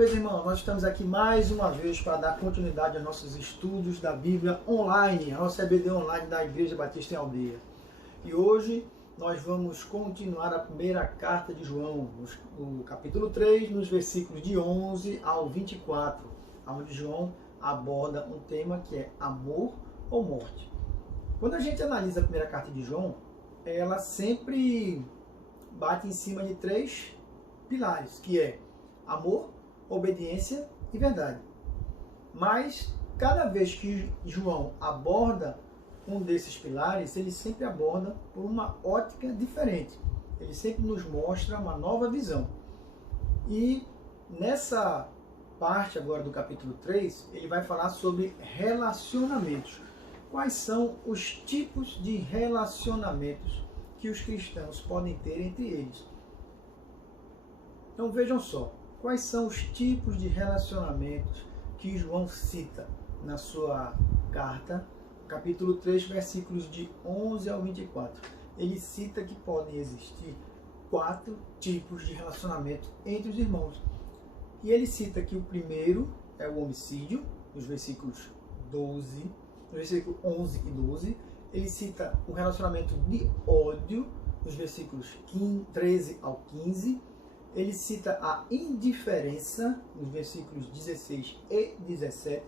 meus irmãos, nós estamos aqui mais uma vez para dar continuidade aos nossos estudos da Bíblia online, a nossa EBD online da Igreja Batista em Aldeia. E hoje nós vamos continuar a primeira carta de João, no capítulo 3, nos versículos de 11 ao 24, onde João aborda um tema que é amor ou morte. Quando a gente analisa a primeira carta de João, ela sempre bate em cima de três pilares, que é amor, obediência e verdade. Mas cada vez que João aborda um desses pilares, ele sempre aborda por uma ótica diferente. Ele sempre nos mostra uma nova visão. E nessa parte agora do capítulo 3, ele vai falar sobre relacionamentos. Quais são os tipos de relacionamentos que os cristãos podem ter entre eles? Então vejam só. Quais são os tipos de relacionamentos que João cita na sua carta, capítulo 3, versículos de 11 ao 24? Ele cita que podem existir 4 tipos de relacionamento entre os irmãos. E ele cita que o primeiro é o homicídio, nos versículos 11 e 12. Ele cita o relacionamento de ódio, nos versículos 13 ao 15. Ele cita a indiferença, nos versículos 16 e 17,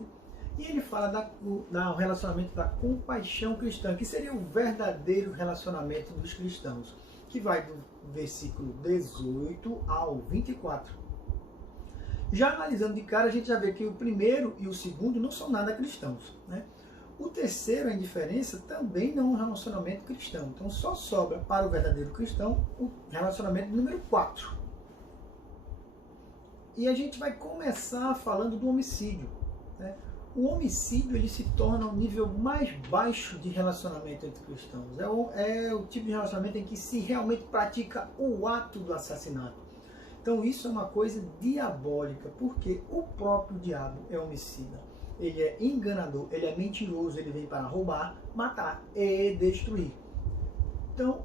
e ele fala do relacionamento da compaixão cristã, que seria o verdadeiro relacionamento dos cristãos, que vai do versículo 18 ao 24. Já analisando de cara, a gente já vê que o primeiro e o segundo não são nada cristãos, né? O terceiro, a indiferença, também não é um relacionamento cristão. Então só sobra para o verdadeiro cristão o relacionamento número 4. E a gente vai começar falando do homicídio, né? O homicídio ele se torna o nível mais baixo de relacionamento entre cristãos. É o tipo de relacionamento em que se realmente pratica o ato do assassinato. Então isso é uma coisa diabólica, porque o próprio diabo é homicida. Ele é enganador, ele é mentiroso, ele vem para roubar, matar e destruir. Então,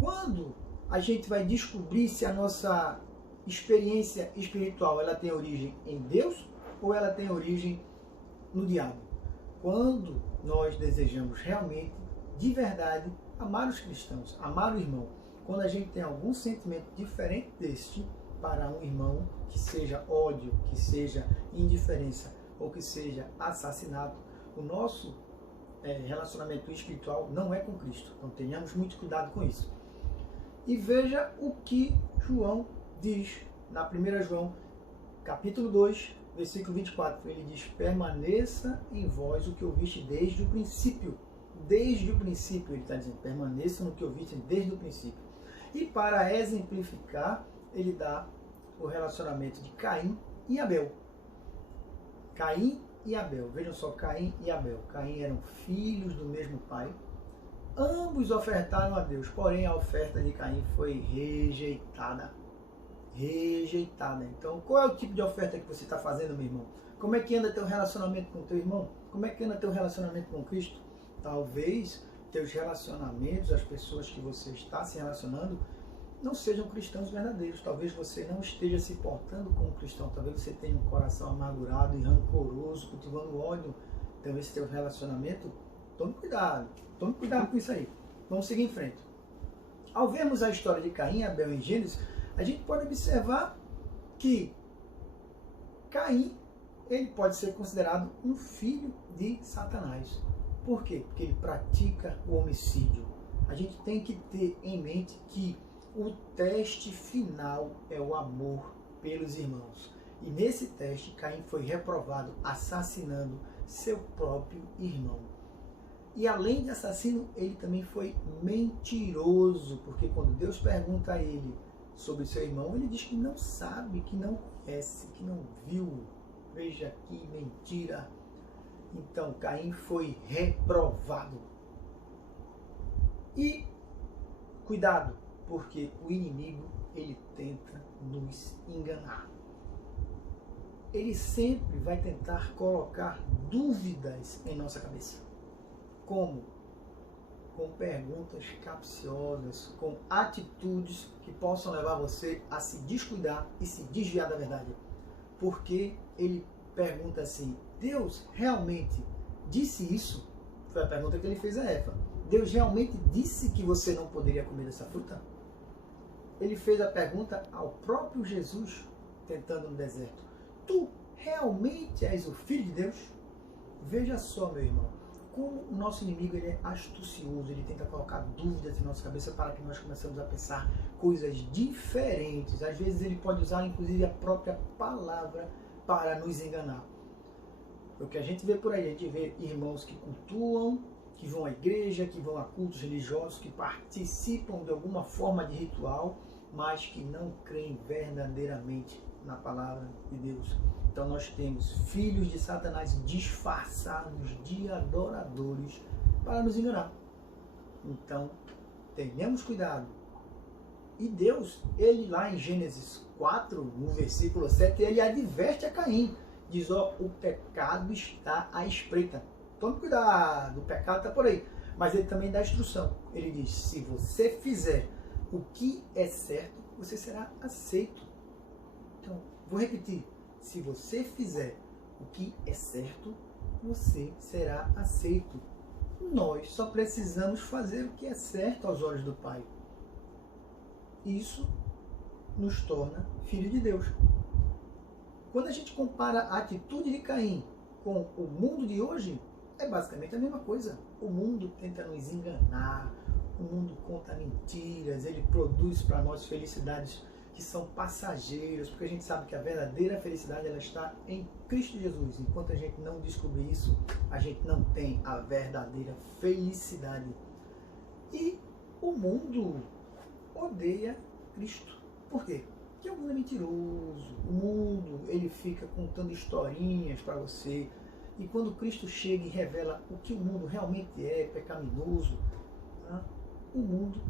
quando a gente vai descobrir se a nossa experiência espiritual ela tem origem em Deus ou ela tem origem no diabo? Quando nós desejamos realmente, de verdade, amar os cristãos, amar o irmão, quando a gente tem algum sentimento diferente deste para um irmão, que seja ódio, que seja indiferença ou que seja assassinato, o nosso relacionamento espiritual não é com Cristo. Então tenhamos muito cuidado com isso. E veja o que João diz na 1 João, capítulo 2, versículo 24. Ele diz: permaneça em vós o que ouviste desde o princípio. Desde o princípio, ele está dizendo, permaneça no que ouviste desde o princípio. E para exemplificar, ele dá o relacionamento de Caim e Abel. Caim e Abel. Vejam só, Caim e Abel. Caim eram filhos do mesmo pai. Ambos ofertaram a Deus, porém a oferta de Caim foi rejeitada. Rejeitada. Então, qual é o tipo de oferta que você está fazendo, meu irmão? Como é que anda teu relacionamento com o teu irmão? Como é que anda teu relacionamento com Cristo? Talvez teus relacionamentos, as pessoas que você está se relacionando, não sejam cristãos verdadeiros. Talvez você não esteja se portando como cristão. Talvez você tenha um coração amargurado e rancoroso, cultivando ódio. Então, esse teu relacionamento, tome cuidado com isso aí. Vamos seguir em frente. Ao vermos a história de Caim e Abel em Gênesis, a gente pode observar que Caim ele pode ser considerado um filho de Satanás. Por quê? Porque ele pratica o homicídio. A gente tem que ter em mente que o teste final é o amor pelos irmãos. E nesse teste, Caim foi reprovado, assassinando seu próprio irmão. E além de assassino, ele também foi mentiroso, porque quando Deus pergunta a ele sobre seu irmão, ele diz que não sabe, que não conhece, que não viu. Veja que mentira. Então, Caim foi reprovado. E cuidado, porque o inimigo, ele tenta nos enganar. Ele sempre vai tentar colocar dúvidas em nossa cabeça. Como? Com perguntas capciosas, com atitudes que possam levar você a se descuidar e se desviar da verdade. porque ele pergunta assim, Deus realmente disse isso? Foi a pergunta que ele fez a Eva. Deus realmente disse que você não poderia comer dessa fruta? Ele fez a pergunta ao próprio Jesus, tentando no deserto. Tu realmente és o Filho de Deus? Veja só, meu irmão, como o nosso inimigo ele é astucioso, ele tenta colocar dúvidas em nossa cabeça para que nós começemos a pensar coisas diferentes. Às vezes ele pode usar, inclusive, a própria palavra para nos enganar. O que a gente vê por aí, a gente vê irmãos que cultuam, que vão à igreja, que vão a cultos religiosos, que participam de alguma forma de ritual, mas que não creem verdadeiramente na palavra de Deus. Então nós temos filhos de Satanás disfarçados de adoradores para nos enganar. Então, tenhamos cuidado. E Deus, ele lá em Gênesis 4, no versículo 7, ele adverte a Caim. Diz, ó, o pecado está à espreita. Tome cuidado, o pecado está por aí. Mas ele também dá instrução. Ele diz, se você fizer o que é certo, você será aceito. Então, vou repetir. Se você fizer o que é certo, você será aceito. Nós só precisamos fazer o que é certo aos olhos do Pai. Isso nos torna filho de Deus. Quando a gente compara a atitude de Caim com o mundo de hoje, é basicamente a mesma coisa. O mundo tenta nos enganar, o mundo conta mentiras, ele produz para nós felicidades que são passageiras, porque a gente sabe que a verdadeira felicidade ela está em Cristo Jesus. Enquanto a gente não descobrir isso, a gente não tem a verdadeira felicidade. E o mundo odeia Cristo. Por quê? Porque o mundo é mentiroso. O mundo ele fica contando historinhas para você. E quando Cristo chega e revela o que o mundo realmente é, pecaminoso, tá? O mundo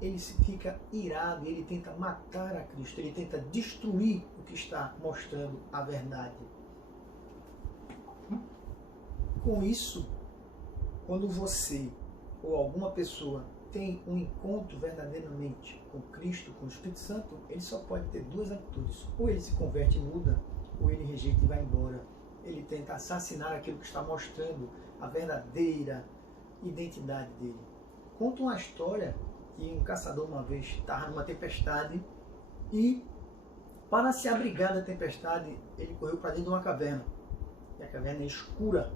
ele se fica irado, ele tenta matar a Cristo, ele tenta destruir o que está mostrando a verdade. Com isso, quando você ou alguma pessoa tem um encontro verdadeiramente com Cristo, com o Espírito Santo, ele só pode ter duas atitudes. Ou ele se converte e muda, ou ele rejeita e vai embora. Ele tenta assassinar aquilo que está mostrando a verdadeira identidade dele. Conta uma história que um caçador uma vez estava numa tempestade e para se abrigar da tempestade ele correu para dentro de uma caverna. E a caverna é escura.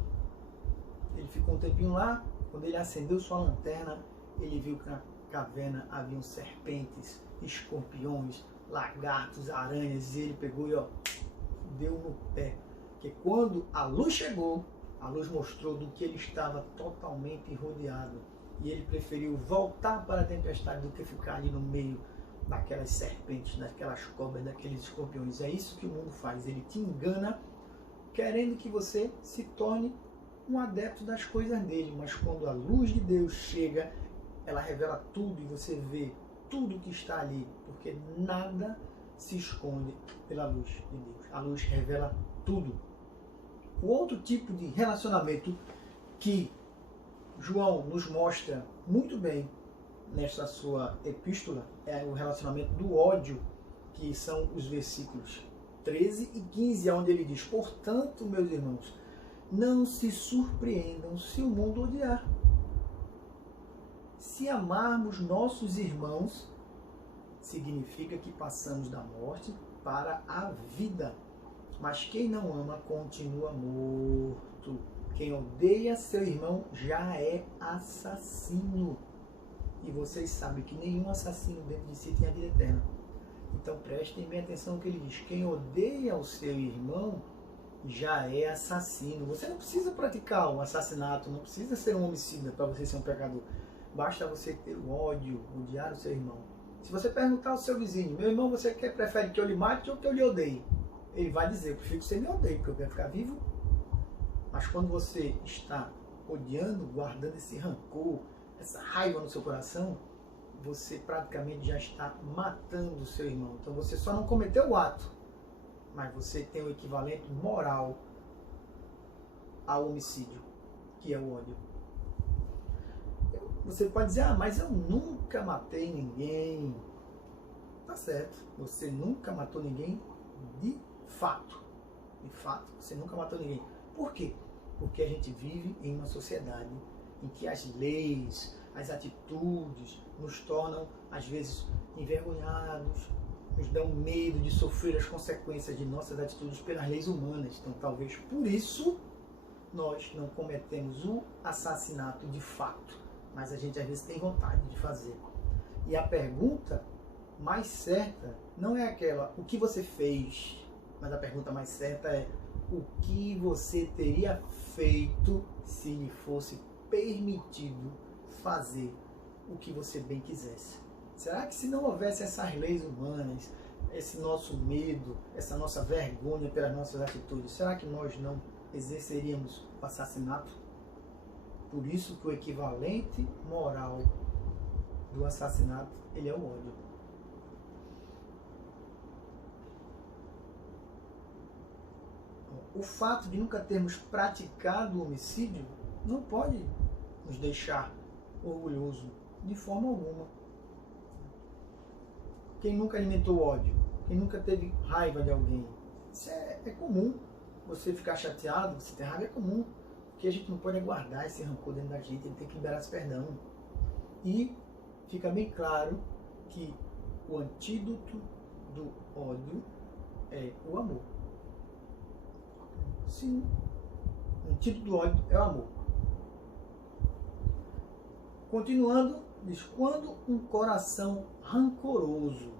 Ele ficou um tempinho lá, quando ele acendeu sua lanterna, ele viu que na caverna haviam serpentes, escorpiões, lagartos, aranhas, e ele pegou e deu no pé. Porque quando a luz chegou, a luz mostrou do que ele estava totalmente rodeado. E ele preferiu voltar para a tempestade do que ficar ali no meio daquelas serpentes, daquelas cobras, daqueles escorpiões. É isso que o mundo faz. Ele te engana, querendo que você se torne um adepto das coisas dele. Mas quando a luz de Deus chega, ela revela tudo e você vê tudo que está ali. Porque nada se esconde pela luz de Deus. A luz revela tudo. O outro tipo de relacionamento que João nos mostra muito bem nesta sua epístola é o relacionamento do ódio, que são os versículos 13 e 15, onde ele diz, portanto, meus irmãos, não se surpreendam se o mundo odiar. Se amarmos nossos irmãos, significa que passamos da morte para a vida. Mas quem não ama continua morto. Quem odeia seu irmão já é assassino. E vocês sabem que nenhum assassino dentro de si tem a vida eterna. Então prestem bem atenção no que ele diz. Quem odeia o seu irmão já é assassino. Você não precisa praticar um assassinato, não precisa ser um homicida para você ser um pecador. Basta você ter o ódio, odiar o seu irmão. Se você perguntar ao seu vizinho, meu irmão, você prefere que eu lhe mate ou que eu lhe odeie? Ele vai dizer, eu prefiro que você me odeie, porque eu quero ficar vivo. Mas quando você está odiando, guardando esse rancor, essa raiva no seu coração, você praticamente já está matando o seu irmão. Então você só não cometeu o ato, mas você tem o equivalente moral ao homicídio, que é o ódio. Você pode dizer, mas eu nunca matei ninguém. Tá certo, você nunca matou ninguém de fato. De fato, você nunca matou ninguém. Por quê? Porque a gente vive em uma sociedade em que as leis, as atitudes nos tornam, às vezes, envergonhados, nos dão medo de sofrer as consequências de nossas atitudes pelas leis humanas. Então, talvez por isso, nós não cometemos o assassinato de fato, mas a gente às vezes tem vontade de fazer. E a pergunta mais certa não é aquela, o que você fez? Mas a pergunta mais certa é, o que você teria feito se lhe fosse permitido fazer o que você bem quisesse? Será que se não houvesse essas leis humanas, esse nosso medo, essa nossa vergonha pelas nossas atitudes, será que nós não exerceríamos o assassinato? Por isso que o equivalente moral do assassinato, ele é o ódio. O fato de nunca termos praticado o homicídio não pode nos deixar orgulhoso de forma alguma. Quem nunca alimentou ódio, quem nunca teve raiva de alguém, isso é comum. Você ficar chateado, você ter raiva é comum. O que a gente não pode é guardar esse rancor dentro da gente, ele tem que liberar esse perdão. E fica bem claro que o antídoto do ódio é o amor. Sim, o antídoto do ódio é o amor. Continuando, diz, quando um coração rancoroso,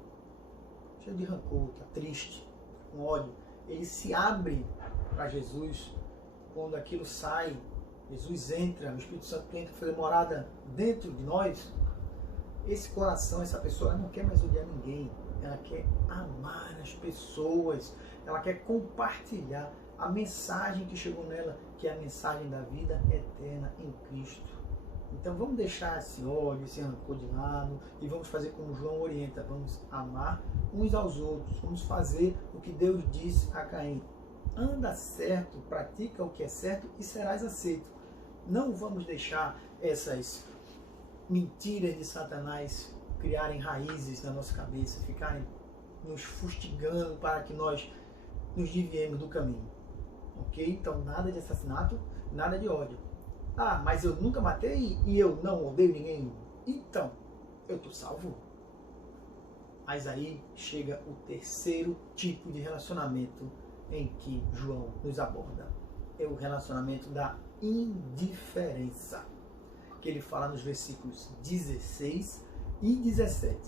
cheio de rancor, está triste, com ódio, ele se abre para Jesus, quando aquilo sai, Jesus entra, o Espírito Santo entra para fazer morada dentro de nós, esse coração, essa pessoa, ela não quer mais odiar ninguém, ela quer amar as pessoas, ela quer compartilhar a mensagem que chegou nela, que é a mensagem da vida eterna em Cristo. Então vamos deixar esse ódio, esse rancor de lado e vamos fazer como João orienta, vamos amar uns aos outros, vamos fazer o que Deus disse a Caim. Anda certo, pratica o que é certo e serás aceito. Não vamos deixar essas mentiras de Satanás criarem raízes na nossa cabeça, ficarem nos fustigando para que nós nos desviemos do caminho. Ok? Então nada de assassinato, nada de ódio. Ah, mas eu nunca matei e eu não odeio ninguém. Então, eu estou salvo. Mas aí chega o terceiro tipo de relacionamento em que João nos aborda. É o relacionamento da indiferença, que ele fala nos versículos 16 e 17.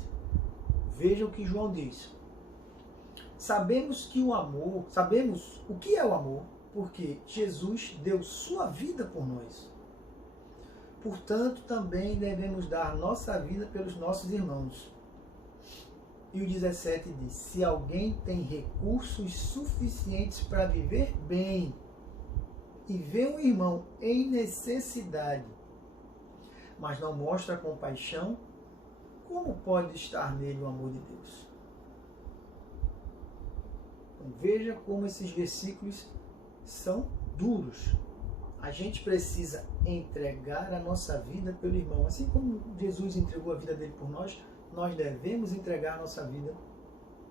Veja o que João diz. Sabemos o que é o amor, porque Jesus deu sua vida por nós. Portanto, também devemos dar nossa vida pelos nossos irmãos. E o 17 diz, se alguém tem recursos suficientes para viver bem e vê um irmão em necessidade, mas não mostra compaixão, como pode estar nele o amor de Deus? Então, veja como esses versículos são duros. A gente precisa entregar a nossa vida pelo irmão. Assim como Jesus entregou a vida dele por nós, nós devemos entregar a nossa vida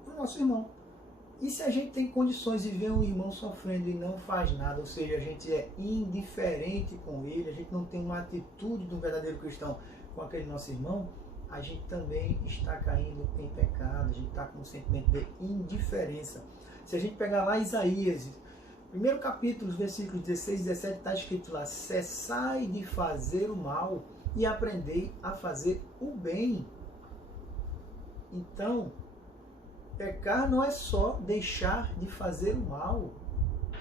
para o nosso irmão. E se a gente tem condições de ver um irmão sofrendo e não faz nada, ou seja, a gente é indiferente com ele, a gente não tem uma atitude de um verdadeiro cristão com aquele nosso irmão, a gente também está caindo em pecado, a gente está com um sentimento de indiferença. Se a gente pegar lá Isaías, primeiro capítulo, versículos 16 e 17, está escrito lá, cessai de fazer o mal e aprendei a fazer o bem. Então, pecar não é só deixar de fazer o mal,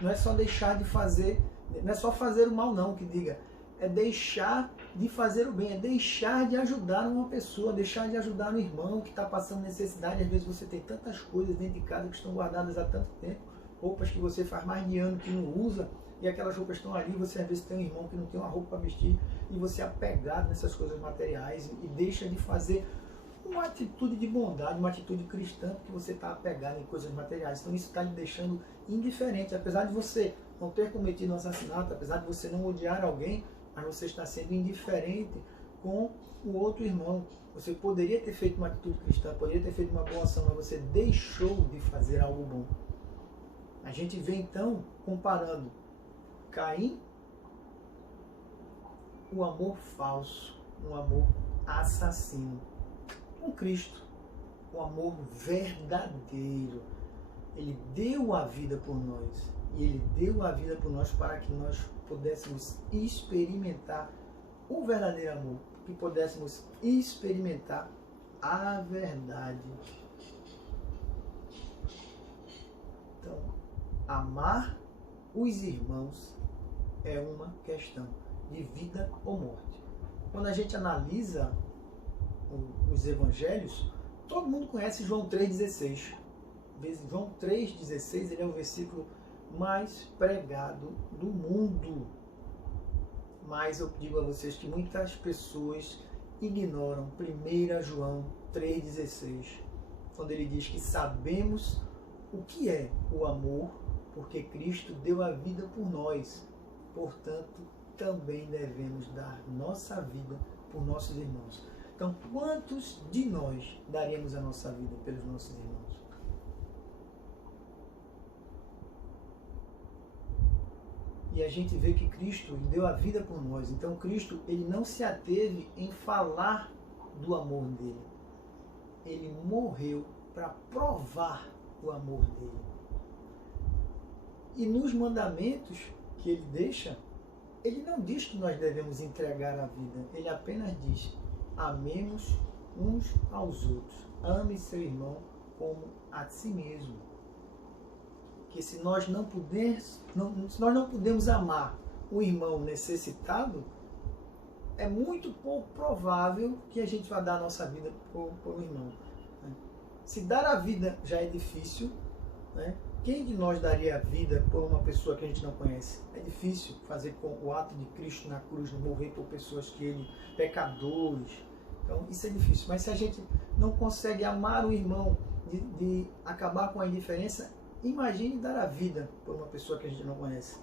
não é só deixar de fazer, não é só fazer o mal não, que diga, é deixar de fazer o bem, é deixar de ajudar uma pessoa, deixar de ajudar um irmão que está passando necessidade. Às vezes você tem tantas coisas dentro de casa que estão guardadas há tanto tempo, roupas que você faz mais de ano que não usa, e aquelas roupas estão ali, você às vezes tem um irmão que não tem uma roupa para vestir, e você é apegado nessas coisas materiais e deixa de fazer uma atitude de bondade, uma atitude cristã, porque você está apegado em coisas materiais. Então isso está lhe deixando indiferente, apesar de você não ter cometido um assassinato, apesar de você não odiar alguém, mas você está sendo indiferente com o outro irmão. Você poderia ter feito uma atitude cristã, poderia ter feito uma boa ação, mas você deixou de fazer algo bom. A gente vê então, comparando Caim, o amor falso, um amor assassino, com Cristo, o amor verdadeiro. Ele deu a vida por nós. E Ele deu a vida por nós para que nós pudéssemos experimentar o verdadeiro amor, que pudéssemos experimentar a verdade. Então, amar os irmãos é uma questão de vida ou morte. Quando a gente analisa os evangelhos, todo mundo conhece João 3,16. João 3,16 ele é o versículo mais pregado do mundo. Mas eu digo a vocês que muitas pessoas ignoram 1 João 3,16, quando ele diz que sabemos o que é o amor, porque Cristo deu a vida por nós. Portanto, também devemos dar nossa vida por nossos irmãos. Então, quantos de nós daríamos a nossa vida pelos nossos irmãos? E a gente vê que Cristo deu a vida por nós. Então, Cristo ele não se ateve em falar do amor dele. Ele morreu para provar o amor dele. E nos mandamentos que ele deixa, ele não diz que nós devemos entregar a vida. Ele apenas diz: amemos uns aos outros. Ame seu irmão como a si mesmo. Que se nós não podemos amar um irmão necessitado, é muito pouco provável que a gente vá dar a nossa vida por um irmão. Se dar a vida já é difícil, né? Quem de nós daria a vida por uma pessoa que a gente não conhece? É difícil fazer com o ato de Cristo na cruz, morrer por pessoas que ele, pecadores. Então isso é difícil. Mas se a gente não consegue amar o irmão, de acabar com a indiferença, imagine dar a vida por uma pessoa que a gente não conhece.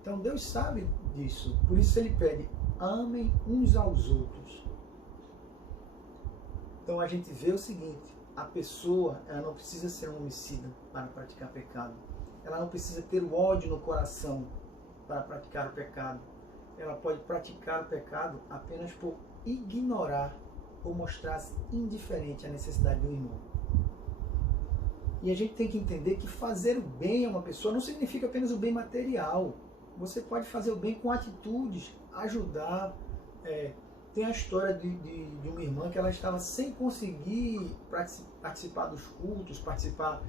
Então Deus sabe disso. Por isso ele pede: amem uns aos outros. Então a gente vê o seguinte: a pessoa ela não precisa ser um homicida para praticar pecado. Ela não precisa ter o ódio no coração para praticar o pecado. Ela pode praticar o pecado apenas por ignorar ou mostrar-se indiferente à necessidade do irmão. E a gente tem que entender que fazer o bem a uma pessoa não significa apenas o bem material. Você pode fazer o bem com atitudes, ajudar. Tem a história de uma irmã que ela estava sem conseguir participar dos cultos, participar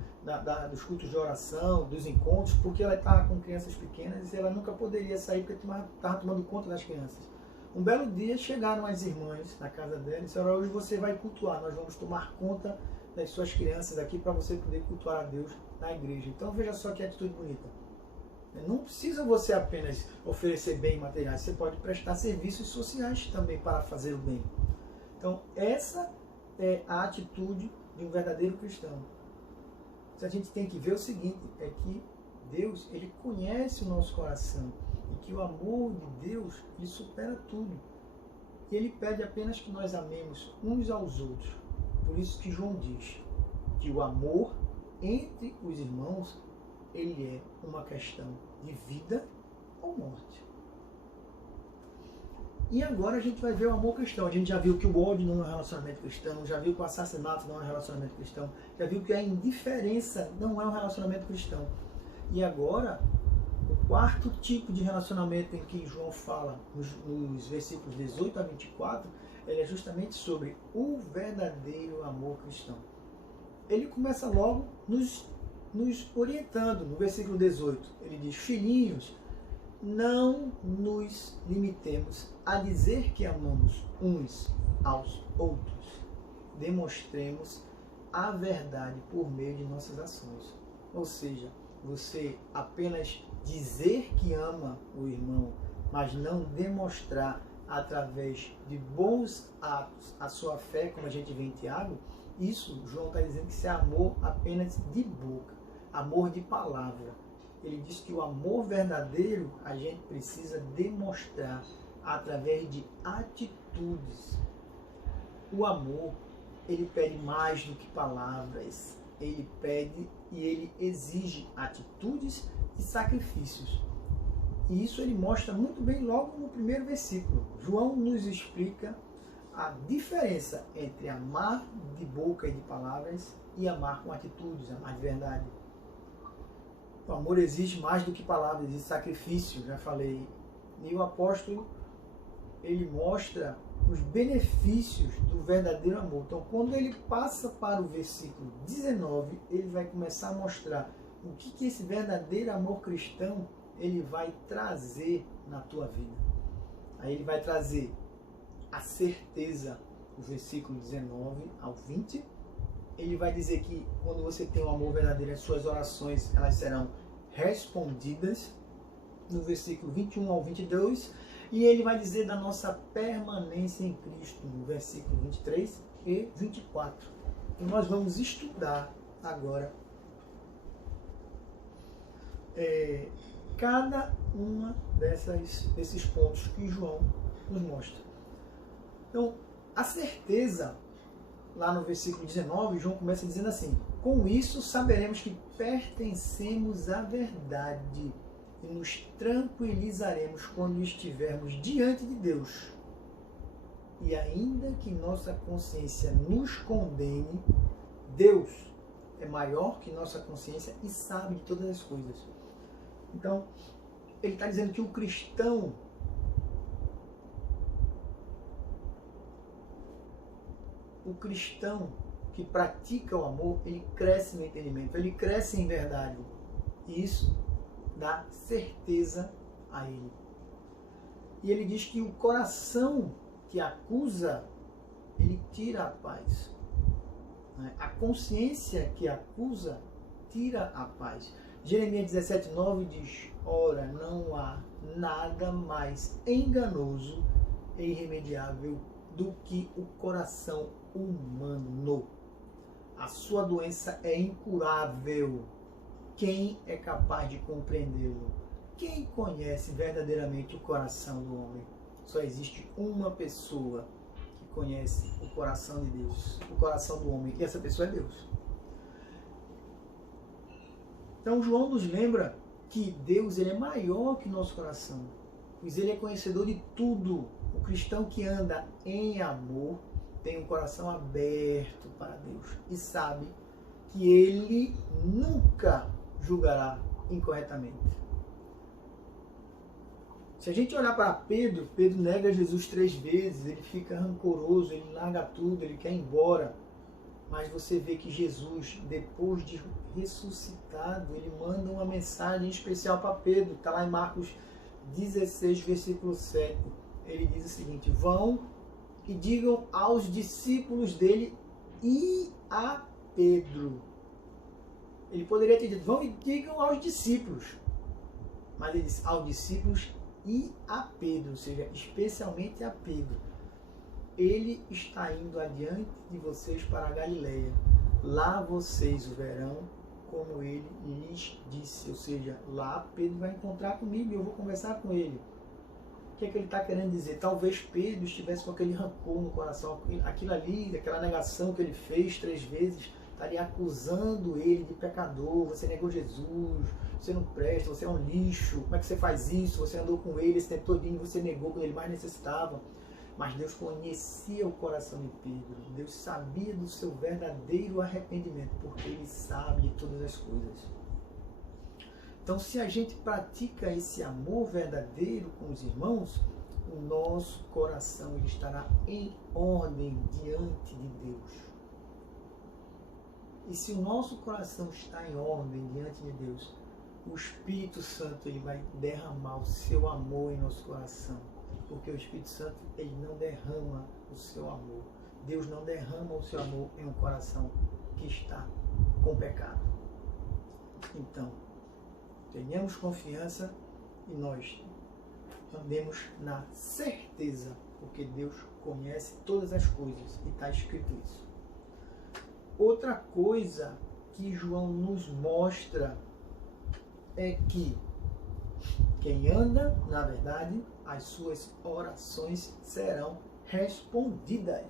dos cultos de oração, dos encontros, porque ela estava com crianças pequenas e ela nunca poderia sair porque estava tomando conta das crianças. Um belo dia chegaram as irmãs na casa dela e disseram: hoje você vai cultuar, nós vamos tomar conta das suas crianças aqui para você poder cultuar a Deus na igreja. Então veja só que atitude bonita. Não precisa você apenas oferecer bem materiais, você pode prestar serviços sociais também para fazer o bem. Então essa é a atitude de um verdadeiro cristão. A gente tem que ver o seguinte, é que Deus, ele conhece o nosso coração e que o amor de Deus, ele supera tudo. E ele pede apenas que nós amemos uns aos outros. Por isso que João diz que o amor entre os irmãos, ele é uma questão de vida ou morte. E agora a gente vai ver o amor cristão. A gente já viu que o ódio não é um relacionamento cristão, já viu que o assassinato não é um relacionamento cristão, já viu que a indiferença não é um relacionamento cristão. E agora, o quarto tipo de relacionamento em que João fala, nos versículos 18 a 24, ele é justamente sobre o verdadeiro amor cristão. Ele começa logo nos orientando. No versículo 18, ele diz: filhinhos, não nos limitemos a dizer que amamos uns aos outros. Demonstremos a verdade por meio de nossas ações. Ou seja, você apenas dizer que ama o irmão, mas não demonstrar através de bons atos a sua fé, como a gente vê em Tiago, isso João está dizendo que isso é amor apenas de boca, amor de palavra. Ele diz que o amor verdadeiro a gente precisa demonstrar através de atitudes. O amor, ele pede mais do que palavras. ele pede e ele exige atitudes e sacrifícios. E isso ele mostra muito bem logo no primeiro versículo. João nos explica a diferença entre amar de boca e de palavras e amar com atitudes, amar de verdade. O amor exige mais do que palavras, exige sacrifício, já falei. E o apóstolo, ele mostra os benefícios do verdadeiro amor. Então, quando ele passa para o versículo 19, ele vai começar a mostrar o que esse verdadeiro amor cristão ele vai trazer na tua vida. Aí ele vai trazer a certeza, do versículo 19 ao 20. Ele vai dizer que quando você tem um amor verdadeiro, as suas orações elas serão respondidas, no versículo 21 ao 22. E ele vai dizer da nossa permanência em Cristo, no versículo 23 e 24. E nós vamos estudar agora cada uma desses pontos que João nos mostra. Então, a certeza, lá no versículo 19, João começa dizendo assim: com isso saberemos que pertencemos à verdade e nos tranquilizaremos quando estivermos diante de Deus. E ainda que nossa consciência nos condene, Deus é maior que nossa consciência e sabe de todas as coisas. Então, ele está dizendo que o cristão que pratica o amor, ele cresce no entendimento, ele cresce em verdade. E isso dá certeza a ele. E ele diz que o coração que acusa, ele tira a paz. A consciência que acusa, tira a paz. Jeremias 17:9 diz: ora, não há nada mais enganoso e irremediável do que o coração humano. A sua doença é incurável. Quem é capaz de compreendê-lo? Quem conhece verdadeiramente o coração do homem? Só existe uma pessoa que conhece o coração de Deus, o coração do homem, e essa pessoa é Deus. Então João nos lembra que Deus ele é maior que o nosso coração, pois ele é conhecedor de tudo. O cristão que anda em amor tem um coração aberto para Deus e sabe que ele nunca julgará incorretamente. Se a gente olhar para Pedro, Pedro nega Jesus 3 vezes, ele fica rancoroso, ele larga tudo, ele quer ir embora. Mas você vê que Jesus, depois de ressuscitado, ele manda uma mensagem especial para Pedro. Está lá em Marcos 16, versículo 7. Ele diz o seguinte: vão e digam aos discípulos dele e a Pedro. Ele poderia ter dito: vão e digam aos discípulos. Mas ele diz: aos discípulos e a Pedro, ou seja, especialmente a Pedro. Ele está indo adiante de vocês para a Galileia. Lá vocês o verão, como ele lhes disse. Ou seja, lá Pedro vai encontrar comigo e eu vou conversar com ele. O que é que ele está querendo dizer? Talvez Pedro estivesse com aquele rancor no coração, aquilo ali, aquela negação que ele fez 3 vezes, estaria acusando ele de pecador. Você negou Jesus, você não presta, você é um lixo, como é que você faz isso? Você andou com ele esse tempo todinho, você negou quando ele mais necessitava. Mas Deus conhecia o coração de Pedro, Deus sabia do seu verdadeiro arrependimento, porque ele sabe de todas as coisas. Então, se a gente pratica esse amor verdadeiro com os irmãos, o nosso coração ele estará em ordem diante de Deus. E se o nosso coração está em ordem diante de Deus, o Espírito Santo ele vai derramar o seu amor em nosso coração. Porque o Espírito Santo ele não derrama o seu amor. Deus não derrama o seu amor em um coração que está com pecado. Então, tenhamos confiança e nós andemos na certeza, porque Deus conhece todas as coisas e está escrito isso. Outra coisa que João nos mostra é que quem anda na verdade, as suas orações serão respondidas.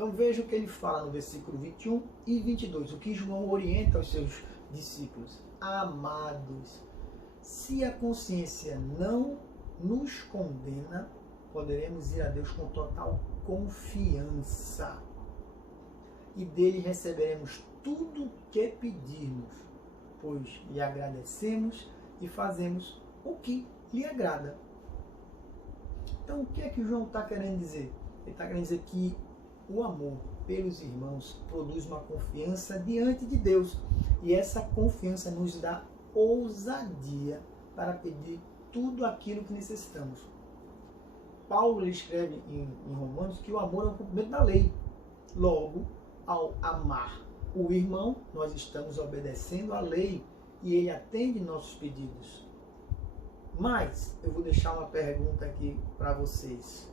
Então veja o que ele fala no versículo 21 e 22, o que João orienta aos seus discípulos. Amados, se a consciência não nos condena, poderemos ir a Deus com total confiança e dele receberemos tudo o que pedirmos, pois lhe agradecemos e fazemos o que lhe agrada. Então o que é que João está querendo dizer? Ele está querendo dizer que o amor pelos irmãos produz uma confiança diante de Deus. E essa confiança nos dá ousadia para pedir tudo aquilo que necessitamos. Paulo escreve em Romanos que o amor é o cumprimento da lei. Logo, ao amar o irmão, nós estamos obedecendo a lei e ele atende nossos pedidos. Mas eu vou deixar uma pergunta aqui para vocês.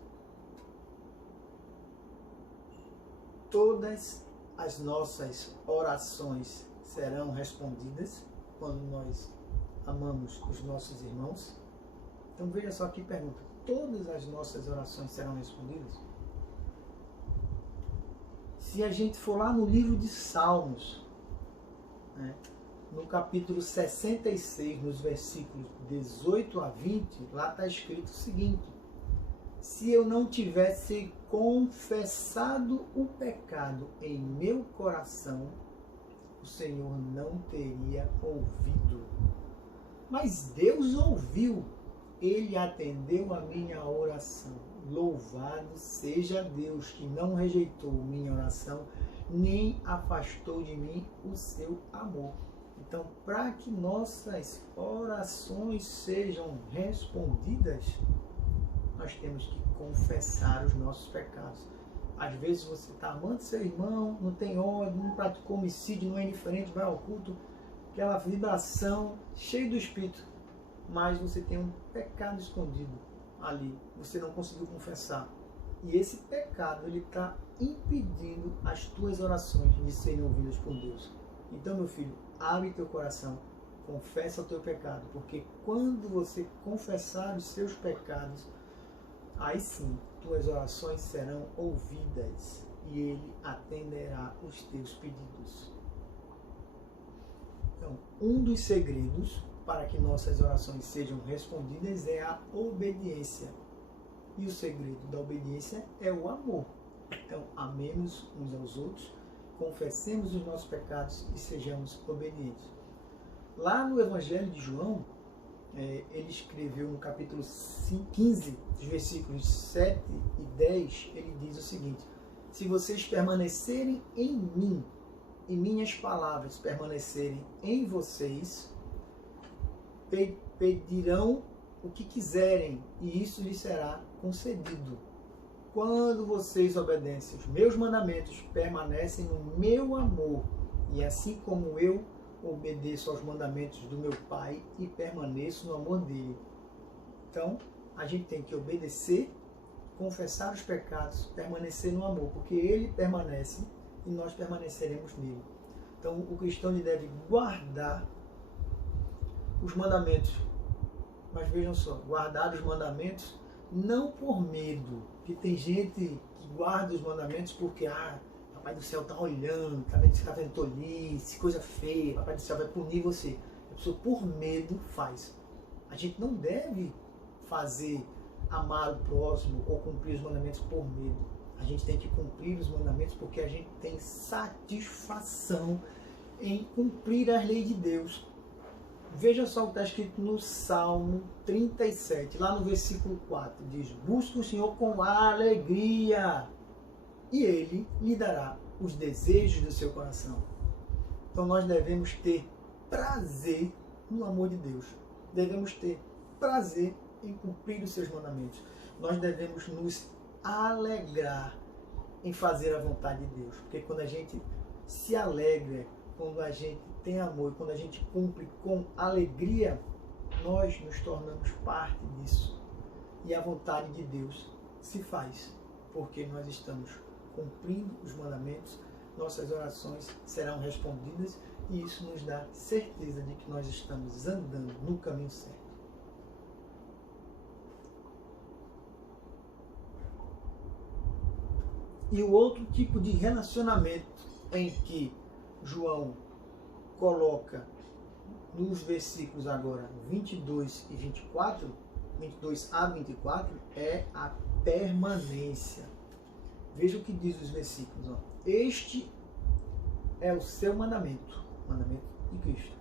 Todas as nossas orações serão respondidas quando nós amamos os nossos irmãos? Então veja só que pergunta. Todas as nossas orações serão respondidas? Se a gente for lá no livro de Salmos, né, no capítulo 66, nos versículos 18 a 20, lá está escrito o seguinte: se eu não tivesse confessado o pecado em meu coração, o Senhor não teria ouvido. Mas Deus ouviu, Ele atendeu a minha oração. Louvado seja Deus, que não rejeitou minha oração, nem afastou de mim o seu amor. Então, para que nossas orações sejam respondidas, nós temos que confessar os nossos pecados. Às vezes você está amando seu irmão, não tem ódio, não praticou homicídio, não é indiferente, vai ao culto, aquela vibração cheia do Espírito, mas você tem um pecado escondido ali, você não conseguiu confessar. E esse pecado, ele está impedindo as tuas orações de serem ouvidas por Deus. Então, meu filho, abre teu coração, confessa o teu pecado, porque quando você confessar os seus pecados, aí sim, tuas orações serão ouvidas e Ele atenderá os teus pedidos. Então, um dos segredos para que nossas orações sejam respondidas é a obediência. E o segredo da obediência é o amor. Então, amemos uns aos outros, confessemos os nossos pecados e sejamos obedientes. Lá no Evangelho de João, ele escreveu no capítulo 15, versículos 7 e 10, ele diz o seguinte: se vocês permanecerem em mim e minhas palavras permanecerem em vocês, pedirão o que quiserem e isso lhes será concedido. Quando vocês obedecem os meus mandamentos, permanecem no meu amor, e assim como eu obedeço aos mandamentos do meu Pai e permaneço no amor dele. Então, a gente tem que obedecer, confessar os pecados, permanecer no amor, porque ele permanece e nós permaneceremos nele. Então, o cristão deve guardar os mandamentos. Mas vejam só, guardar os mandamentos não por medo, que tem gente que guarda os mandamentos porque, Papai do Céu está olhando, está vendo tolice, coisa feia, Papai do Céu vai punir você. A pessoa por medo faz. A gente não deve fazer amar o próximo ou cumprir os mandamentos por medo. A gente tem que cumprir os mandamentos porque a gente tem satisfação em cumprir as leis de Deus. Veja só o que está escrito no Salmo 37, lá no versículo 4, diz: busque o Senhor com alegria e Ele lhe dará os desejos do seu coração. Então nós devemos ter prazer no amor de Deus. Devemos ter prazer em cumprir os seus mandamentos. Nós devemos nos alegrar em fazer a vontade de Deus. Porque quando a gente se alegra, quando a gente tem amor, quando a gente cumpre com alegria, nós nos tornamos parte disso. E a vontade de Deus se faz, porque nós estamos cumprindo os mandamentos, nossas orações serão respondidas e isso nos dá certeza de que nós estamos andando no caminho certo. E o outro tipo de relacionamento em que João coloca nos versículos agora 22 e 24, 22 a 24, é a permanência. Veja o que diz os versículos. Ó. Este é o seu mandamento, mandamento de Cristo,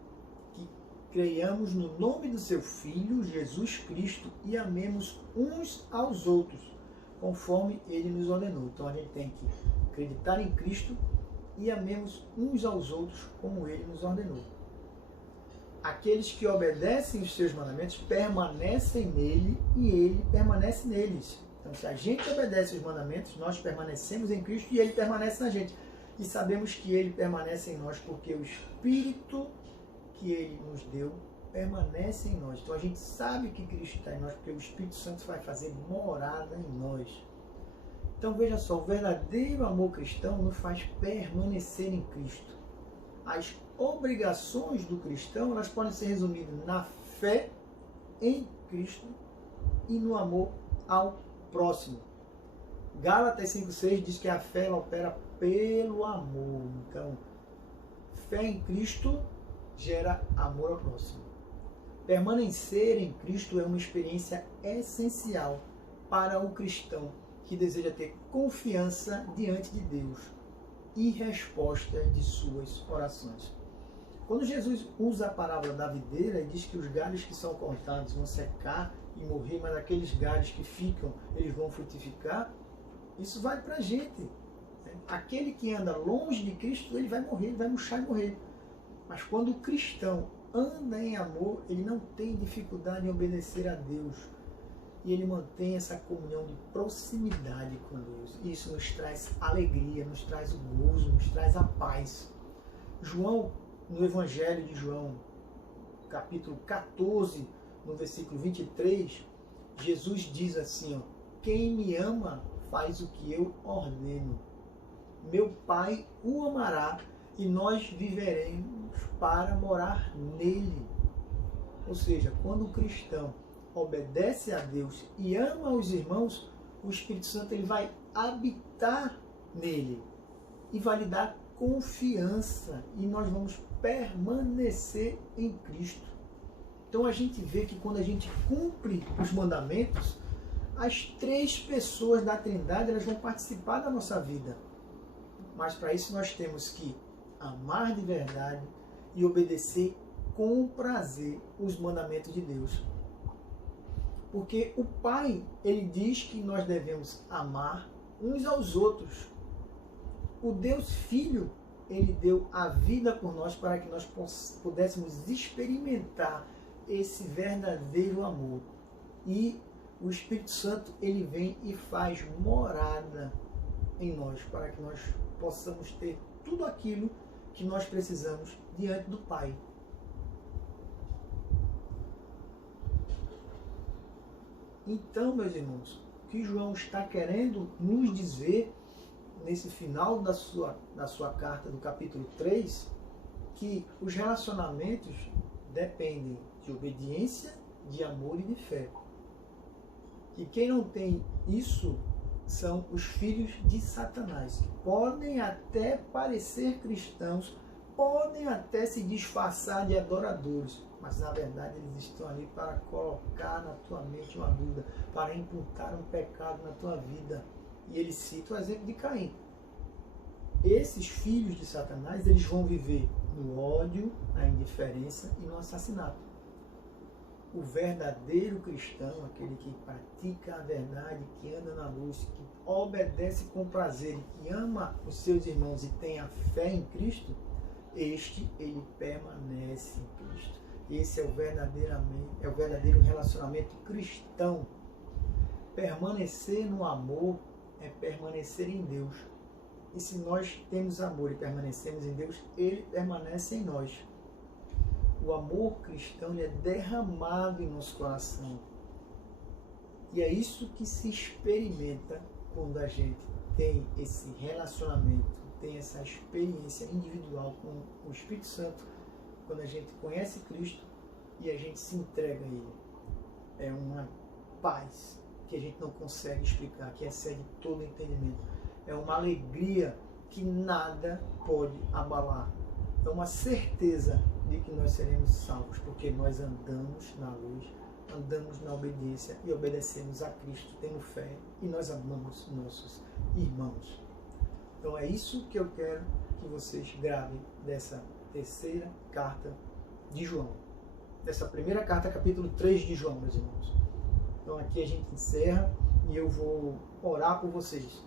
que creiamos no nome do seu Filho, Jesus Cristo, e amemos uns aos outros, conforme ele nos ordenou. Então a gente tem que acreditar em Cristo e amemos uns aos outros como ele nos ordenou. Aqueles que obedecem os seus mandamentos permanecem nele e ele permanece neles. Então, se a gente obedece os mandamentos, nós permanecemos em Cristo e ele permanece na gente. E sabemos que ele permanece em nós porque o Espírito que ele nos deu permanece em nós. Então, a gente sabe que Cristo está em nós porque o Espírito Santo vai fazer morada em nós. Então, veja só, o verdadeiro amor cristão nos faz permanecer em Cristo. As obrigações do cristão, elas podem ser resumidas na fé em Cristo e no amor ao próximo. Gálatas 5,6 diz que a fé ela opera pelo amor. Então, fé em Cristo gera amor ao próximo. Permanecer em Cristo é uma experiência essencial para o cristão que deseja ter confiança diante de Deus e resposta de suas orações. Quando Jesus usa a parábola da videira, ele diz que os galhos que são cortados vão secar e morrer, mas aqueles galhos que ficam, eles vão frutificar. Isso vai para a gente. Aquele que anda longe de Cristo, ele vai morrer, ele vai murchar e morrer. Mas quando o cristão anda em amor, ele não tem dificuldade em obedecer a Deus. E ele mantém essa comunhão de proximidade com Deus. Isso nos traz alegria, nos traz o gozo, nos traz a paz. João, no Evangelho de João, capítulo 14, no versículo 23, Jesus diz assim, ó, quem me ama faz o que eu ordeno. Meu Pai o amará e nós viveremos para morar nele. Ou seja, quando o cristão obedece a Deus e ama os irmãos, o Espírito Santo ele vai habitar nele e vai lhe dar confiança e nós vamos permanecer em Cristo. Então a gente vê que quando a gente cumpre os mandamentos, as três pessoas da Trindade elas vão participar da nossa vida. Mas para isso nós temos que amar de verdade e obedecer com prazer os mandamentos de Deus. Porque o Pai, ele diz que nós devemos amar uns aos outros. O Deus Filho, ele deu a vida por nós para que nós pudéssemos experimentar esse verdadeiro amor. E o Espírito Santo, ele vem e faz morada em nós, para que nós possamos ter tudo aquilo que nós precisamos diante do Pai. Então, meus irmãos, o que João está querendo nos dizer nesse final da sua carta do capítulo 3, que os relacionamentos dependem de obediência, de amor e de fé. E quem não tem isso são os filhos de Satanás, que podem até parecer cristãos, podem até se disfarçar de adoradores, mas na verdade eles estão ali para colocar na tua mente uma dúvida, para imputar um pecado na tua vida. E ele cita o exemplo de Caim. Esses filhos de Satanás, eles vão viver no ódio, na indiferença e no assassinato. O verdadeiro cristão, aquele que pratica a verdade, que anda na luz, que obedece com prazer, que ama os seus irmãos e tem a fé em Cristo, ele permanece em Cristo. Esse é o verdadeiro relacionamento cristão. Permanecer no amor é permanecer em Deus. E se nós temos amor e permanecemos em Deus, ele permanece em nós. O amor cristão ele é derramado em nosso coração. E é isso que se experimenta quando a gente tem esse relacionamento, tem essa experiência individual com o Espírito Santo, quando a gente conhece Cristo e a gente se entrega a Ele. É uma paz que a gente não consegue explicar, que excede todo entendimento. é uma alegria que nada pode abalar. É uma certeza de que nós seremos salvos, porque nós andamos na luz, andamos na obediência e obedecemos a Cristo, temos fé e nós amamos nossos irmãos. Então é isso que eu quero que vocês gravem dessa terceira carta de João. Dessa primeira carta, capítulo 3 de João, meus irmãos. Então aqui a gente encerra e eu vou orar por vocês.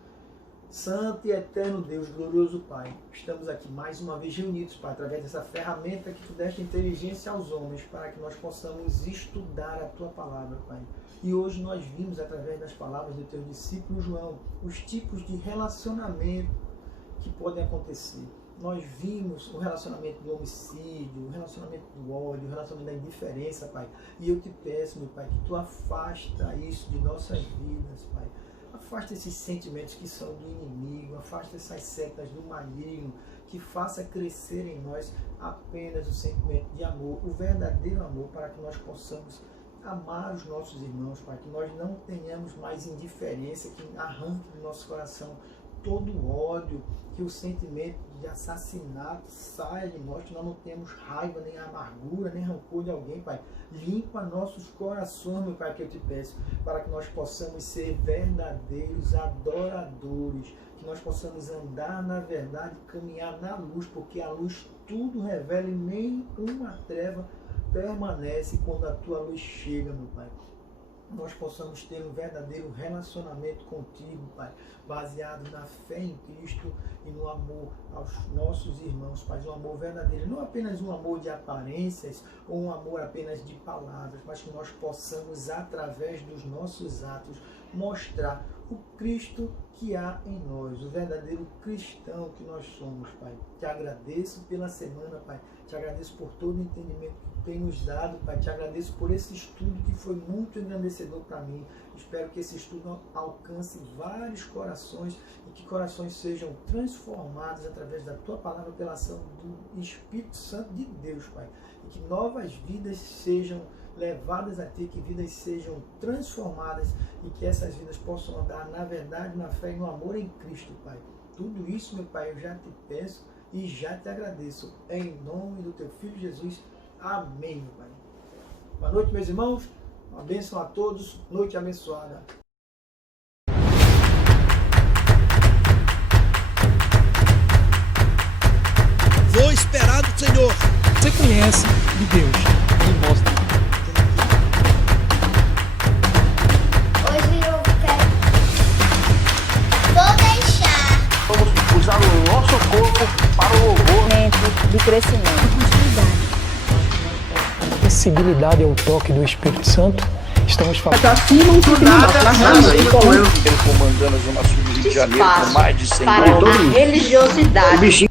Santo e eterno Deus, glorioso Pai, estamos aqui mais uma vez reunidos, Pai, através dessa ferramenta que Tu deste inteligência aos homens, para que nós possamos estudar a Tua palavra, Pai. E hoje nós vimos, através das palavras do Teu discípulo João, os tipos de relacionamento que podem acontecer. Nós vimos o relacionamento do homicídio, o relacionamento do ódio, o relacionamento da indiferença, Pai. E eu te peço, meu Pai, que Tu afasta isso de nossas vidas, Pai. Afasta esses sentimentos que são do inimigo, afasta essas setas do maligno, que faça crescer em nós apenas o sentimento de amor, o verdadeiro amor, para que nós possamos amar os nossos irmãos, Pai, que nós não tenhamos mais indiferença, que arranque do nosso coração todo o ódio, que o sentimento de assassinato saia de nós, que nós não temos raiva, nem amargura, nem rancor de alguém, Pai. Limpa nossos corações, meu Pai, que eu te peço, para que nós possamos ser verdadeiros adoradores, que nós possamos andar na verdade, caminhar na luz, porque a luz tudo revela e nem uma treva permanece quando a tua luz chega, meu Pai. Nós possamos ter um verdadeiro relacionamento contigo, Pai, baseado na fé em Cristo e no amor aos nossos irmãos, Pai, um amor verdadeiro, não apenas um amor de aparências ou um amor apenas de palavras, mas que nós possamos, através dos nossos atos, mostrar o Cristo que há em nós, o verdadeiro cristão que nós somos, Pai. Te agradeço pela semana, Pai, te agradeço por todo o entendimento que Tu tem nos dado, Pai, te agradeço por esse estudo que foi muito engrandecedor para mim. Espero que esse estudo alcance vários corações e que corações sejam transformados através da Tua palavra pela ação do Espírito Santo de Deus, Pai. E que novas vidas sejam levadas a Ti, que vidas sejam transformadas e que essas vidas possam andar na verdade, na fé e no amor em Cristo, Pai. Tudo isso, meu Pai, eu já te peço e já te agradeço. Em nome do Teu Filho Jesus. Amém, meu Pai. Boa noite, meus irmãos. Uma bênção a todos. Noite abençoada. Vou esperar do Senhor. Você conhece de Deus? Me mostra. Hoje eu quero. Vou deixar. Vamos usar o nosso corpo para o louvor de crescimento. Sensibilidade ao toque do Espírito Santo. Estamos falando. Ele comandando a Zona Sul do Rio de Janeiro com mais de 100 para a religiosidade.